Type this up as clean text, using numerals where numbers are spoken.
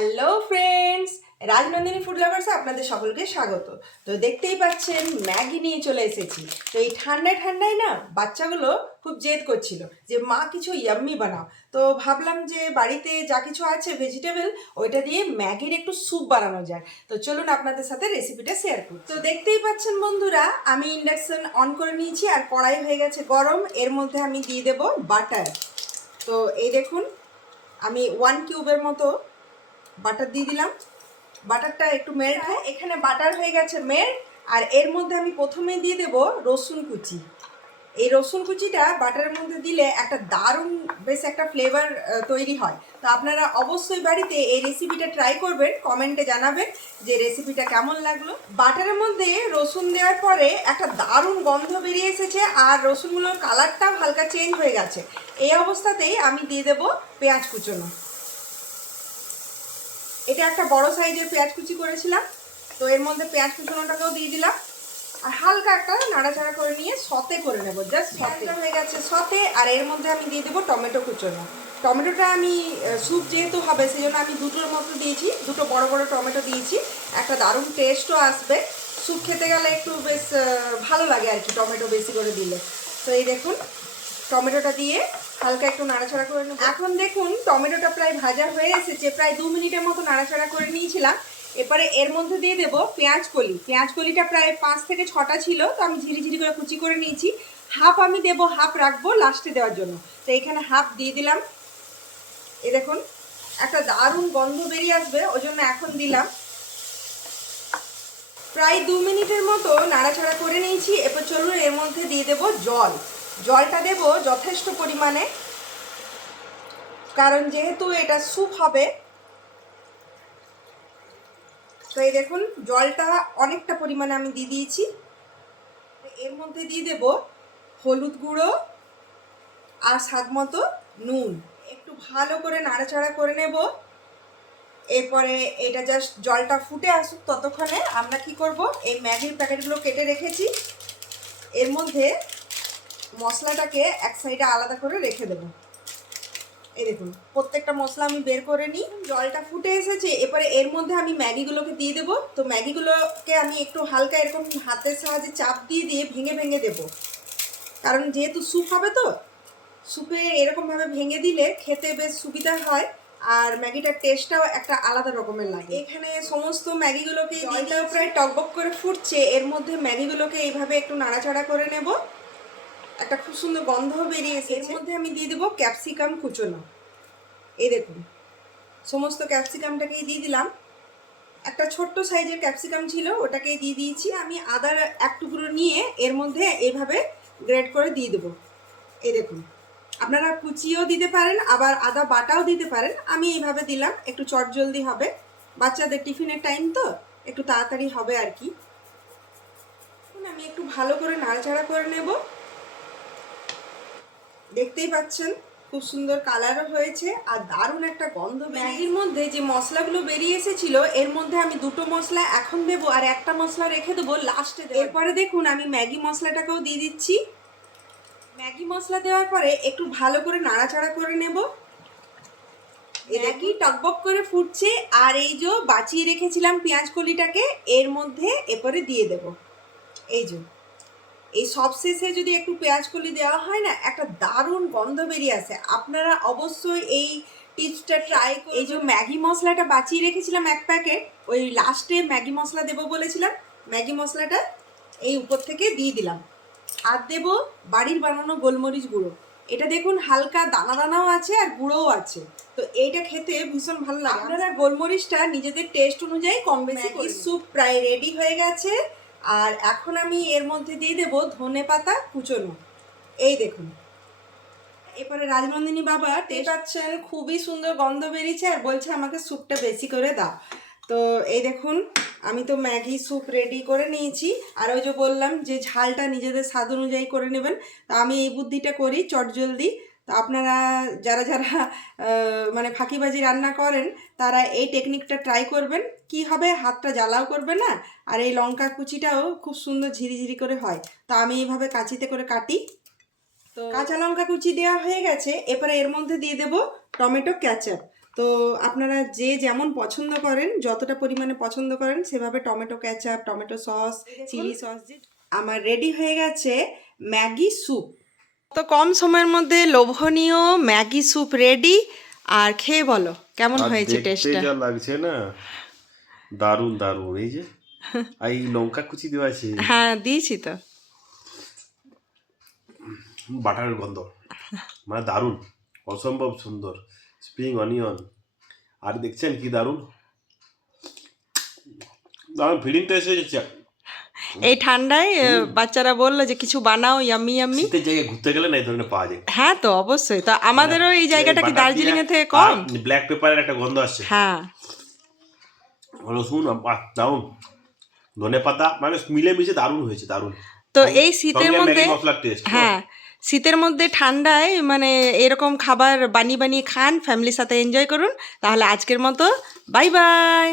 Hello friends, Rajnandini food লাভার্সে আপনাদের সকলকে স্বাগত। তো দেখতেই পাচ্ছেন ম্যাগি নিয়ে চলে এসেছি। তো এই ঠান্ডায় ঠান্ডায় না বাচ্চাগুলো খুব জেদ করছিল যে মা কিছু ইয়াম্মি বানাও। তো ভাবলাম যে বাড়িতে যা কিছু আছে ভেজিটেবল ওইটা দিয়ে ম্যাগির একটু স্যুপ বানানো যায়। তো চলুন আপনাদের সাথে রেসিপিটা শেয়ার করি। তো দেখতেই পাচ্ছেন বন্ধুরা, আমি ইন্ডাকশন অন করে নিয়েছি আর কড়াই হয়ে গেছে গরম। এর মধ্যে আমি দিয়ে দেব বাটার। তো এই দেখুন আমি 1 কিউবের মতো বাটার দিয়ে দিলাম। বাটারটা একটু মেল্ট হয়, এখানে বাটার হয়ে গেছে মেল্ট। আর এর মধ্যে আমি প্রথমে দিয়ে দেব রসুন কুচি। এই রসুন কুচিটা বাটারের মধ্যে দিলে একটা দারুণ বেশ একটা ফ্লেভার তৈরি হয়। তো আপনারা অবশ্যই বাড়িতে এই রেসিপিটা ট্রাই করবেন, কমেন্টে জানাবেন যে রেসিপিটা কেমন লাগলো। বাটারের মধ্যে রসুন দেওয়ার পরে একটা দারুণ গন্ধ বেরিয়ে এসেছে আর রসুনগুলোর কালারটাও হালকা চেঞ্জ হয়ে গেছে। এই অবস্থাতেই আমি দিয়ে দেব পেঁয়াজ কুচোনো। এটা একটা বড় সাইজের পেঁয়াজ কুচি করেছিলাম। তো এর মধ্যে পেঁয়াজ কুচোনোটাকেও দিয়ে দিলাম আর হালকা একটা নাড়াচাড়া করে নিয়ে সতে করে নেব। জাস্ট সতে হয়ে গেছে সতে। আর এর মধ্যে আমি দিয়ে দেবো টমেটো কুচোনো। টমেটোটা আমি স্যুপ যেহেতু হবে সেই জন্য আমি দুটোর মতো দিয়েছি, দুটো বড় বড় টমেটো দিয়েছি। একটা দারুণ টেস্টও আসবে, স্যুপ খেতে গেলে একটু বেশ ভালো লাগে আর কি টমেটো বেশি করে দিলে। তো এই দেখুন টমেটোটা দিয়ে হালকা একটু নাড়াচাড়া করে নেব। এখন দেখুন টমেটোটা প্রায় ভাজা হয়ে এসেছে, প্রায় 2 মিনিটের মতো নাড়াচাড়া করে নিয়েছিলাম। এবারে এর মধ্যে দিয়ে দেব পেঁয়াজ কলি। পেঁয়াজ কলিটা প্রায় 5 থেকে 6টা ছিল, তো আমি ঝিরিঝিরি করে কুচি করে নিয়েছি। হাফ আমি দেব, হাফ রাখবো লাস্টে দেওয়ার জন্য। তো এখানে হাফ দিয়ে দিলাম। এই দেখুন একটা দারুণ গন্ধ বেরিয়ে আসবে, ওই জন্য এখন দিলাম। প্রায় 2 মিনিটের মতো নাড়াচাড়া করে নিয়েছি। এরপর চলুন এর মধ্যে দিয়ে দেব জল। জলটা দেব যথেষ্ট পরিমাণে, কারণ যেহেতু এটা স্যুপ হবে। তো এই দেখুন জলটা অনেকটা পরিমাণে আমি দিয়ে দিয়েছি। এর মধ্যে দিয়ে দেব হলুদ গুঁড়ো আর স্বাদ মতো নুন। একটু ভালো করে নাড়াচাড়া করে নেব। এরপরে এটা জাস্ট জলটা ফুটে আসুক, ততক্ষণে আমরা কি করব, এই ম্যাগির প্যাকেটগুলো কেটে রেখেছি এর মধ্যে মশলাটাকে এক সাইডে আলাদা করে রেখে দেবো। এই দেখুন প্রত্যেকটা মশলা আমি বের করে নিই। জলটা ফুটে এসেছে, এবারে এর মধ্যে আমি ম্যাগিগুলোকে দিয়ে দেবো। তো ম্যাগিগুলোকে আমি একটু হালকা এরকম হাতের সাহায্যে চাপ দিয়ে দিয়ে ভেঙে ভেঙে দেবো, কারণ যেহেতু স্যুপ হবে তো স্যুপে এরকমভাবে ভেঙে দিলে খেতে বেশ সুবিধা হয় আর ম্যাগিটার টেস্টটাও একটা আলাদা রকমের লাগে। এখানে সমস্ত ম্যাগিগুলোকে জলটাও প্রায় টকবক করে ফুটছে, এর মধ্যে ম্যাগিগুলোকে এইভাবে একটু নাড়াচাড়া করে নেব। একটা খুব সুন্দর গন্ধ বেরিয়ে এসেছে। এর মধ্যে আমি দিয়ে দেবো ক্যাপসিকাম কুচোনো। এই দেখুন সমস্ত ক্যাপসিকামটাকেই দিয়ে দিলাম। একটা ছোট্ট সাইজের ক্যাপসিকাম ছিল, ওটাকেই দিয়ে দিয়েছি। আমি আদার এক টুকরো নিয়ে এর মধ্যে এইভাবে গ্রেড করে দিয়ে দেবো। এই দেখুন আপনারা কুচিও দিতে পারেন, আবার আদা বাটাও দিতে পারেন। আমি এইভাবে দিলাম, একটু চটজলদি হবে, বাচ্চাদের টিফিনের টাইম তো একটু তাড়াতাড়ি হবে আর কি। আমি একটু ভালো করে নাড়াচাড়া করে নেব। দেখতেই পাচ্ছেন খুব সুন্দর কালারও হয়েছে আর দারুণ একটা গন্ধ। ম্যাগির মধ্যে যে মশলাগুলো বেরিয়ে এসেছিল এর মধ্যে আমি দুটো মশলা এখন দেবো আর একটা মশলা রেখে দেবো লাস্টে। এরপরে দেখুন আমি ম্যাগি মশলাটাকেও দিয়ে দিচ্ছি। ম্যাগি মশলা দেওয়ার পরে একটু ভালো করে নাড়াচাড়া করে নেব। ম্যাগি টকবক করে ফুটছে আর এই যে বাঁচিয়ে রেখেছিলাম পেঁয়াজ কলিটাকে এর মধ্যে এরপরে দিয়ে দেব। এই যে এই সব শেষে যদি একটু পেঁয়াজ কলি দেওয়া হয় না, একটা দারুণ গন্ধ বেরিয়ে আসে। আপনারা অবশ্যই এই টিপসটা ট্রাই করুন। এই যে ম্যাগি মশলাটা বাঁচিয়ে রেখেছিলাম এক প্যাকেট, ওই লাস্টে ম্যাগি মশলা দেবো বলেছিলাম, ম্যাগি মশলাটা এই উপর থেকে দিয়ে দিলাম। আর দেব বাড়ির বানানো গোলমরিচ গুঁড়ো। এটা দেখুন হালকা দানা দানাও আছে আর গুঁড়োও আছে, তো এইটা খেতে ভীষণ ভালো লাগে। আপনারা গোলমরিচটা নিজেদের টেস্ট অনুযায়ী কম বেশি করে। স্যুপ প্রায় রেডি হয়ে গেছে আর এখন আমি এর মধ্যে দিয়ে দেবো ধনেপাতা কুচোনো। এই দেখুন এরপরে রাজনন্দিনী বাবা টেস্ট পাচ্ছেন, খুবই সুন্দর গন্ধ বেরিয়েছে আর বলছে আমাকে স্যুপটা বেশি করে দাও। তো এই দেখুন আমি তো ম্যাগি স্যুপ রেডি করে নিয়েছি। আর ওই যে বললাম যে ঝালটা নিজেদের স্বাদ অনুযায়ী করে নেবেন, তা আমি এই বুদ্ধিটা করি চটজলদি। তো আপনারা যারা যারা মানে ফাঁকিবাজি রান্না করেন তারা এই টেকনিকটা ট্রাই করবেন। কি হবে, হাতটা জ্বালাও করবে না আর এই লঙ্কা কুচিটাও খুব সুন্দর ঝিরিঝিরি করে হয়। তো আমি এইভাবে কাঁচিতে করে কাটি। তো কাঁচা লঙ্কা কুচি দেওয়া হয়ে গেছে, এরপরে এর মধ্যে দিয়ে দেব টমেটো ক্যাচাপ। তো আপনারা যে যেমন পছন্দ করেন, যতটা পরিমাণে পছন্দ করেন সেভাবে tomato ketchup, tomato sauce, chilli sauce আমার রেডি হয়ে গেছে ম্যাগি স্যুপ। তো কম সময়ের মধ্যে লোভনীয় ম্যাগি স্যুপ রেডি। আর খেয়ে বলো কেমন হয়েছে টেস্টটা। যা লাগছে না, দারুণ দারুণ। এই যে এই লঙ্কা কুচি দেওয়া আছে, হ্যাঁ দিয়েছি তো। বাটারের গন্ধ, মানে দারুণ, অসম্ভব সুন্দর। স্প্রিং অনিয়ন, আর দেখছেন কি দারুণ দারুণ ফিলিংটা এসে যাচ্ছে। এই ঠান্ডায় বাচ্চারা বললো যে কিছু বানাও, ইয়াম্মি ইয়াম্মি। শীতের জায়গায় ঘুরতে গেলে না এই ধরনের পাওয়া যায়। হ্যাঁ তো অবশ্যই। তো আমাদেরও এই জায়গাটা কি দার্জিলিং এর থেকে কম? ব্ল্যাক পেপারের একটা গন্ধ আসছে, হ্যাঁ রসুন, দারুণ, ধনে পাতা, মানে মিলেমিশে দারুণ হয়েছে, দারুণ। তো এই শীতের মধ্যে, মশলার টেস্ট, হ্যাঁ শীতের মধ্যে ঠান্ডায় মানে এরকম খাবার বানিয়ে বানিয়ে খান, ফ্যামিলির সাথে এনজয় করুন। তাহলে আজকের মতো বাই বাই।